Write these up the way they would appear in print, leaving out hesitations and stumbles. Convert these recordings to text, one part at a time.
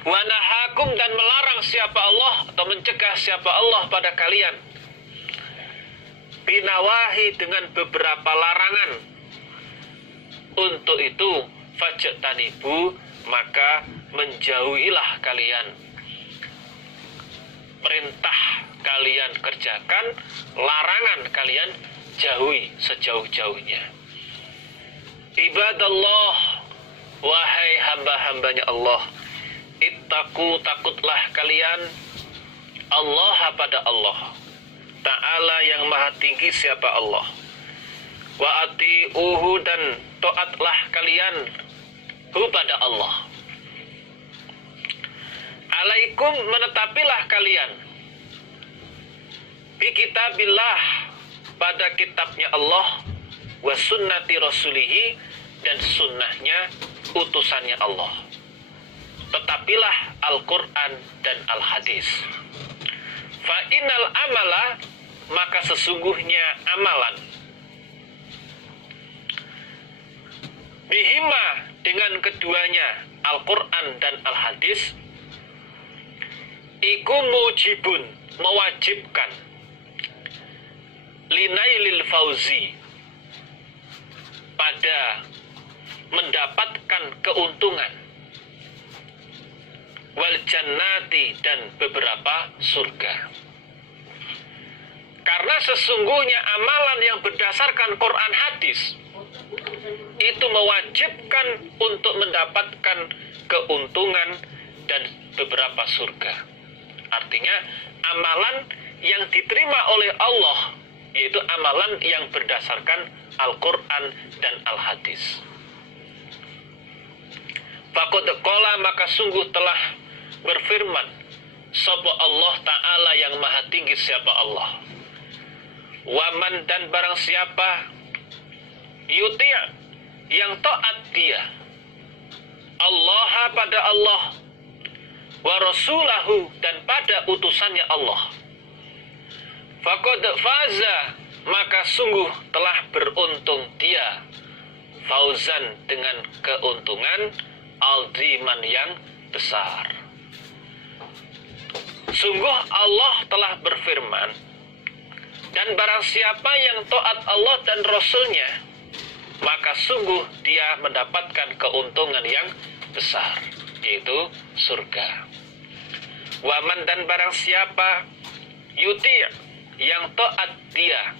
Wa nahakum, dan melarang siapa Allah atau mencegah siapa Allah pada kalian. Binawahi, dengan beberapa larangan. Untuk itu fajtanibu, maka menjauhilah kalian. Perintah kalian kerjakan, larangan kalian jauhi sejauh-jauhnya. Ibadallah, wahai hamba-hambanya Allah, ittaqu, takutlah kalian Allah pada Allah Ta'ala yang maha tinggi siapa Allah. Wa ati'uhu, dan taatlah kalian pada Allah. Alaikum, menetapilah kalian bi kitabillah, pada kitabnya Allah, wa sunnati rasulihi, dan sunnahnya utusannya Allah. Tetapilah Al-Quran dan Al-Hadis. Fa innal amala, maka sesungguhnya amalan, bihima, dengan keduanya Al-Quran dan Al-Hadis, iku mujibun, mewajibkan, linailil fauzi, pada mendapatkan keuntungan, wal jannati, dan beberapa surga. Karena sesungguhnya amalan yang berdasarkan Quran hadis itu mewajibkan untuk mendapatkan keuntungan dan beberapa surga. Artinya amalan yang diterima oleh Allah, yaitu amalan yang berdasarkan Al-Quran dan Al-Hadis. Faqad qala, maka sungguh telah berfirman sapa Allah Ta'ala yang maha tinggi siapa Allah. Waman, dan barang siapa yuti', yang taat dia Allah pada Allah, wa rasulahu, dan pada utusannya Allah, faqad faza, maka sungguh telah beruntung dia, fauzan, dengan keuntungan, alziman, yang besar. Sungguh Allah telah berfirman, dan barang siapa yang taat Allah dan Rasulnya, maka sungguh dia mendapatkan keuntungan yang besar, yaitu surga. Waman, dan barang siapa yuti', yang taat dia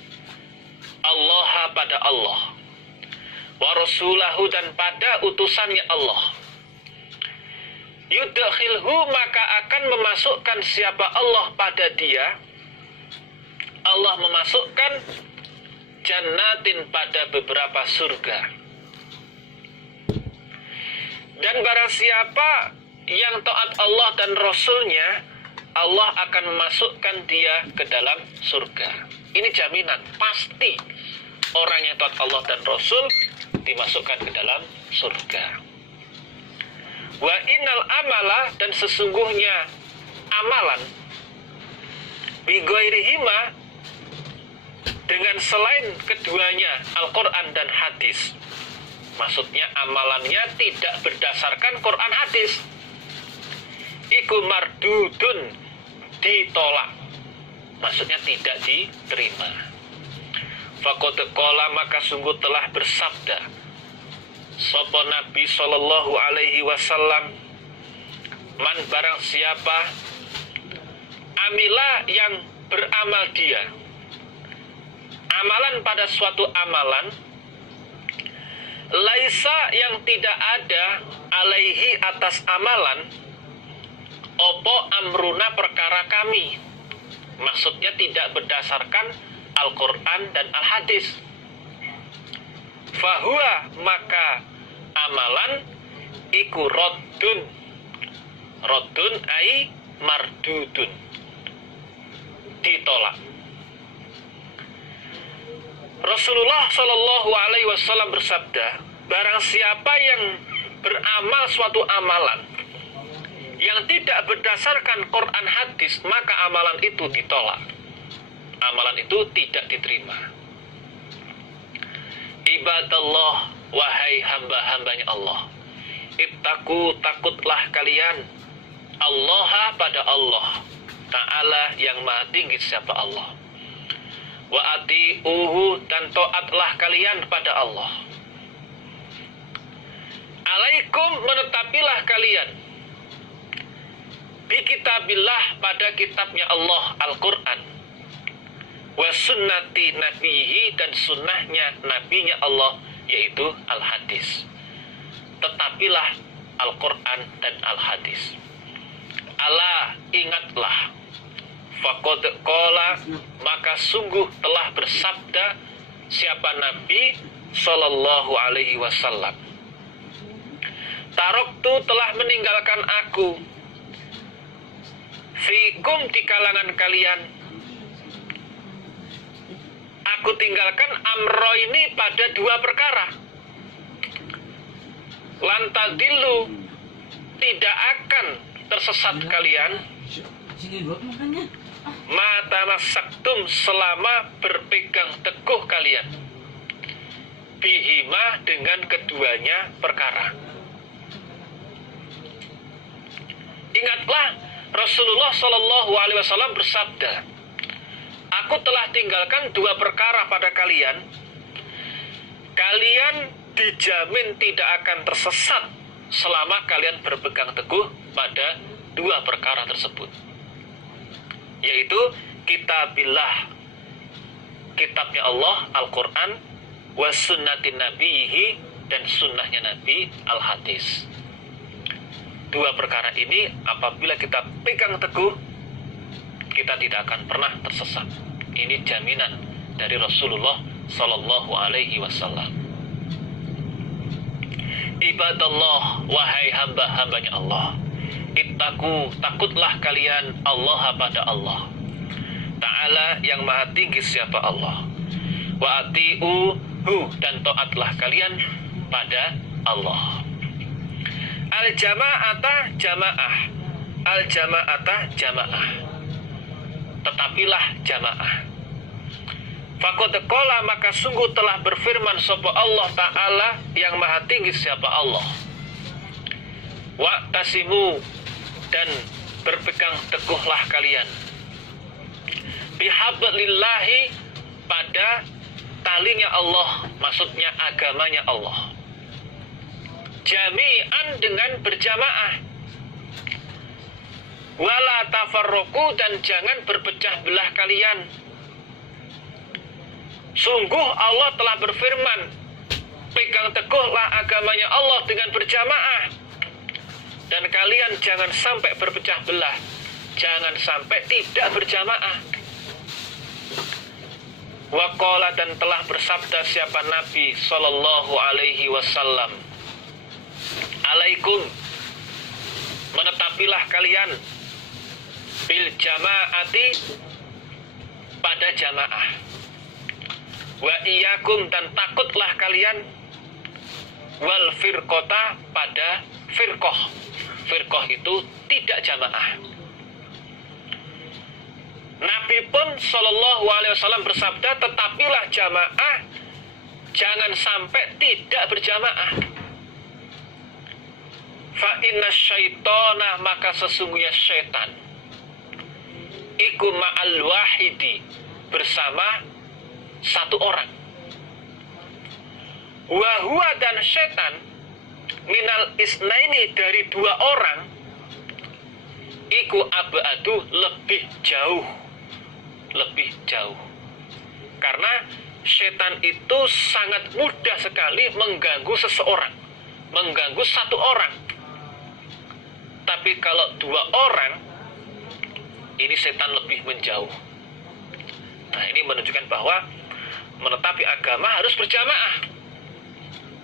Allah pada Allah, wa rasulahu, dan pada utusannya Allah, yudkhilhu, maka akan memasukkan siapa Allah pada dia, Allah memasukkan jannatin, pada beberapa surga. Dan barang siapa yang taat Allah dan Rasulnya, Allah akan memasukkan dia ke dalam surga. Ini jaminan pasti orang yang taat Allah dan Rasul dimasukkan ke dalam surga. Wa innal amala, dan sesungguhnya amalan, bighairihima, dengan selain keduanya Al-Quran dan Hadis. Maksudnya amalannya tidak berdasarkan Quran Hadis, iku mardudun, ditolak, maksudnya tidak diterima. Faqad qala, maka sungguh telah bersabda sapa Nabi sallallahu alaihi wasallam, man, barang siapa amila, yang beramal dia amalan pada suatu amalan, laisa, yang tidak ada, alaihi, atas amalan, opo amruna, perkara kami, maksudnya tidak berdasarkan Al-Quran dan Al-Hadis, fahuwa, maka amalan iku roddun, roddun ai mardudun, ditolak. Rasulullah Shallallahu Alaihi Wasallam bersabda, barang siapa yang beramal suatu amalan yang tidak berdasarkan Quran Hadis, maka amalan itu ditolak, amalan itu tidak diterima. Ibadallah, wahai hamba-hambanya Allah, Ittaqu, takutlah kalian, Allah pada Allah Ta'ala yang maha tinggi siapa Allah. Wa ati'uhu, dan taatlah kalian pada Allah. Alaikum, menetapilah kalian, bi kitabillah, pada kitabnya Allah Al-Quran, wa sunnati nabihi, dan sunnahnya nabinya Allah yaitu Al-Hadis. Tetapilah Al-Quran dan Al-Hadis. Ala, ingatlah, faqad qala, maka sungguh telah bersabda siapa Nabi Sallallahu Alaihi Wasallam, taroktu, telah meninggalkan aku, fikum, di kalangan kalian, aku tinggalkan amro ini pada dua perkara. Lantadillu, tidak akan tersesat kalian, mata masaktum, selama berpegang teguh kalian, bihima, dengan keduanya perkara. Ingatlah, Rasulullah Shallallahu Alaihi Wasallam bersabda, aku telah tinggalkan dua perkara pada kalian, kalian dijamin tidak akan tersesat selama kalian berpegang teguh pada dua perkara tersebut, yaitu kitabillah, kitabnya Allah Al-Quran, wa sunnatin nabihi, dan sunnahnya Nabi Al-Hadis. Dua perkara ini apabila kita pegang teguh, kita tidak akan pernah tersesat. Ini jaminan dari Rasulullah Sallallahu Alaihi Wasallam. Ibadallah, wahai hamba-hambanya Allah, ittaqu, takutlah kalian Allah pada Allah Ta'ala yang maha tinggi siapa Allah. Wa ati'uhu, dan taatlah kalian pada Allah. Al-jama'ata, jamaah. Al-jama'ata, jamaah. Tetapilah jamaah. Faqad qala, maka sungguh telah berfirman sapa Allah Ta'ala yang maha tinggi siapa Allah. Wa'tasimu, dan berpegang teguhlah kalian, bihablillahi, pada talinya Allah, maksudnya agamanya Allah, jami'an, dengan berjamaah, wala tafarruqu, dan jangan berpecah belah kalian. Sungguh Allah telah berfirman, pegang teguhlah agamanya Allah dengan berjamaah, dan kalian jangan sampai berpecah belah, jangan sampai tidak berjamaah. Wa qala, dan telah bersabda siapa Nabi Sallallahu Alaihi Wasallam, alaikum, menetapilah kalian, bil jamaati, pada jamaah, wa iyakum, dan takutlah kalian, wal firqota, pada firqoh. Firqoh itu tidak jamaah. Nabi pun Sallallahu Alaihi Wasallam bersabda, tetapilah jamaah, jangan sampai tidak berjamaah. Fa inna syaitana, maka sesungguhnya syaitan, iku ma'al wahidi, bersama satu orang. Wahua, dan syaitan, minal isnaini, dari dua orang, iku abadu, lebih jauh. Lebih jauh. Karena setan itu sangat mudah sekali mengganggu seseorang, mengganggu satu orang. Tapi kalau dua orang, ini setan lebih menjauh. Nah, ini menunjukkan bahwa menetapi agama harus berjamaah.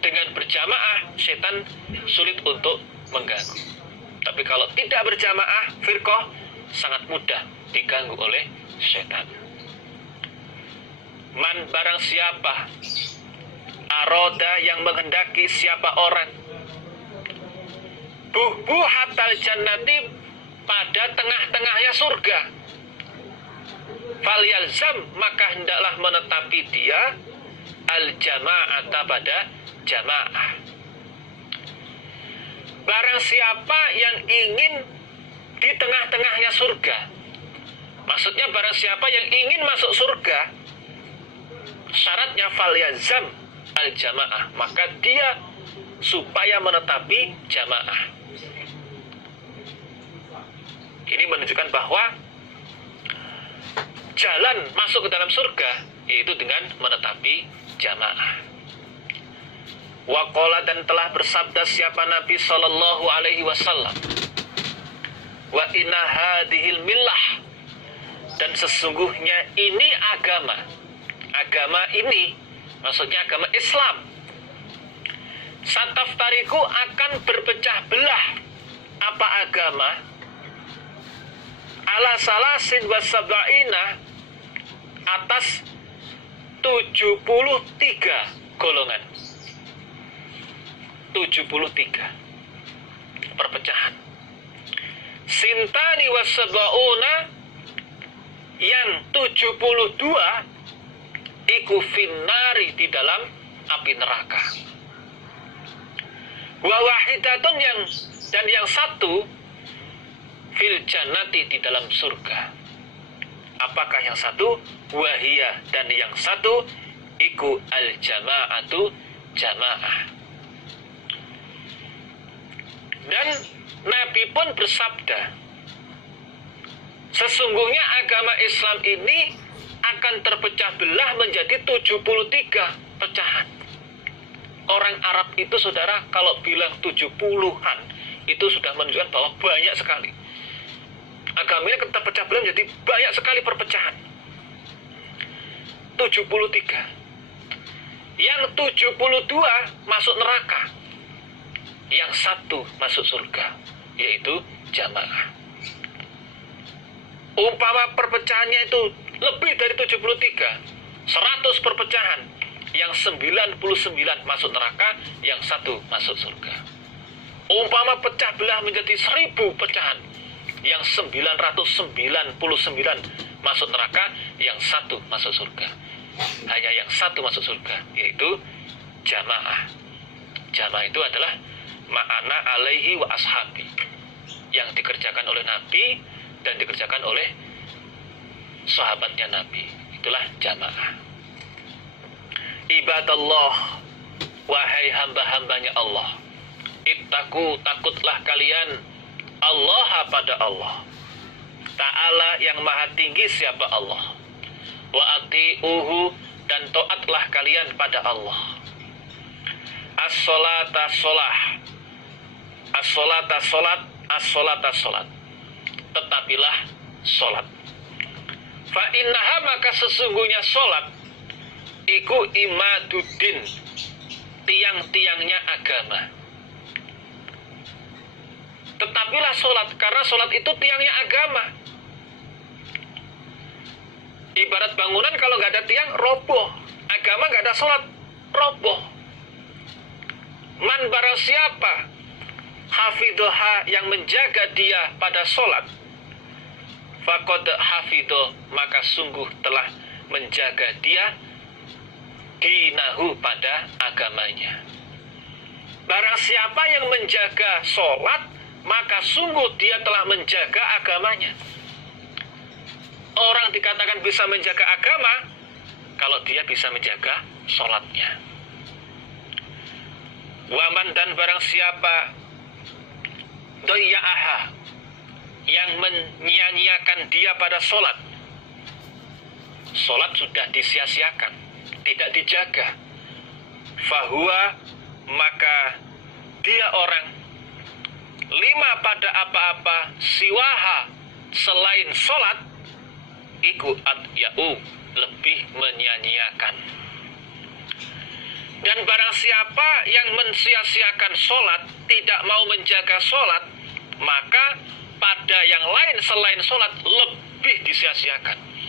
Dengan berjamaah, setan sulit untuk mengganggu. Tapi kalau tidak berjamaah, firqah, sangat mudah diganggu oleh setan. Man, barang siapa, aroda, yang menghendaki siapa orang, buhatal jannati, pada tengah-tengahnya surga, falyalzam, maka hendaklah menetapi dia, al jama'ata, pada jamaah. barang siapa yang ingin di tengah-tengahnya surga. Maksudnya barang siapa yang ingin masuk surga, syaratnya falyazam al-jamaah, maka dia supaya menetapi jamaah. Ini menunjukkan bahwa jalan masuk ke dalam surga yaitu dengan menetapi jamaah. Waqala, dan telah bersabda siapa Nabi sallallahu alaihi wasallam, wa inna hadhil millah, dan sesungguhnya ini agama. Agama ini maksudnya agama Islam. Sataftariku, akan berpecah belah apa agama, ala salasin wa sab'ina, atas 73 golongan. 73 perpecahan. Sintani wa sab'una, yang 72 iku finnari, di dalam api neraka. Wa wahidatun, yang satu fil jannati, di dalam surga. Apakah yang satu? Wahiyah, dan yang satu iku al jama'atu, jamaah. Dan Nabi pun bersabda, sesungguhnya agama Islam ini akan terpecah belah menjadi 73 pecahan. Orang Arab itu, saudara, kalau bilang 70-an, itu sudah menunjukkan bahwa banyak sekali. Agamanya terpecah belah menjadi banyak sekali perpecahan. 73. Yang 72 masuk neraka. Yang satu masuk surga, yaitu jamaah. Umpama perpecahannya itu lebih dari 73, 100 perpecahan, yang 99 masuk neraka, yang satu masuk surga. Umpama pecah belah menjadi 1000 pecahan, yang 999 masuk neraka, yang satu masuk surga. Hanya yang satu masuk surga, yaitu jamaah. Jamaah itu adalah ma'ana alaihi wa ashabi, yang dikerjakan oleh Nabi dan dikerjakan oleh sahabatnya Nabi. Itulah jamaah. Ibadallah, wahai hamba-hambanya Allah, ittaqu, takutlah kalian Allah pada Allah Ta'ala, yang maha tinggi siapa Allah. Wa ati'uhu, dan taatlah kalian pada Allah. As-solata solah, as-solata solat, as-solata solat, tetapilah solat. Fa innaha, maka sesungguhnya solat iku imaduddin, tiang-tiangnya agama. Tetapilah solat, karena solat itu tiangnya agama. Ibarat bangunan, kalau nggak ada tiang, roboh. Agama nggak ada solat, roboh. Man, barang siapa hafidhoha, yang menjaga dia pada solat, faqad hafidho, maka sungguh telah menjaga dia dinahu, pada agamanya. Barang siapa yang menjaga solat, maka sungguh dia telah menjaga agamanya. Orang dikatakan bisa menjaga agama kalau dia bisa menjaga solatnya. Waman, dan barang siapa doya'aha, yang menyia-nyiakan dia pada solat, solat sudah disia-siakan, tidak dijaga, fahuwa, maka dia orang lima pada apa-apa siwaha, selain solat, iku adya'u, lebih menyia-nyiakan. Dan barang siapa yang mensia-siakan solat, tidak mau menjaga solat, maka pada yang lain selain solat lebih disia-siakan.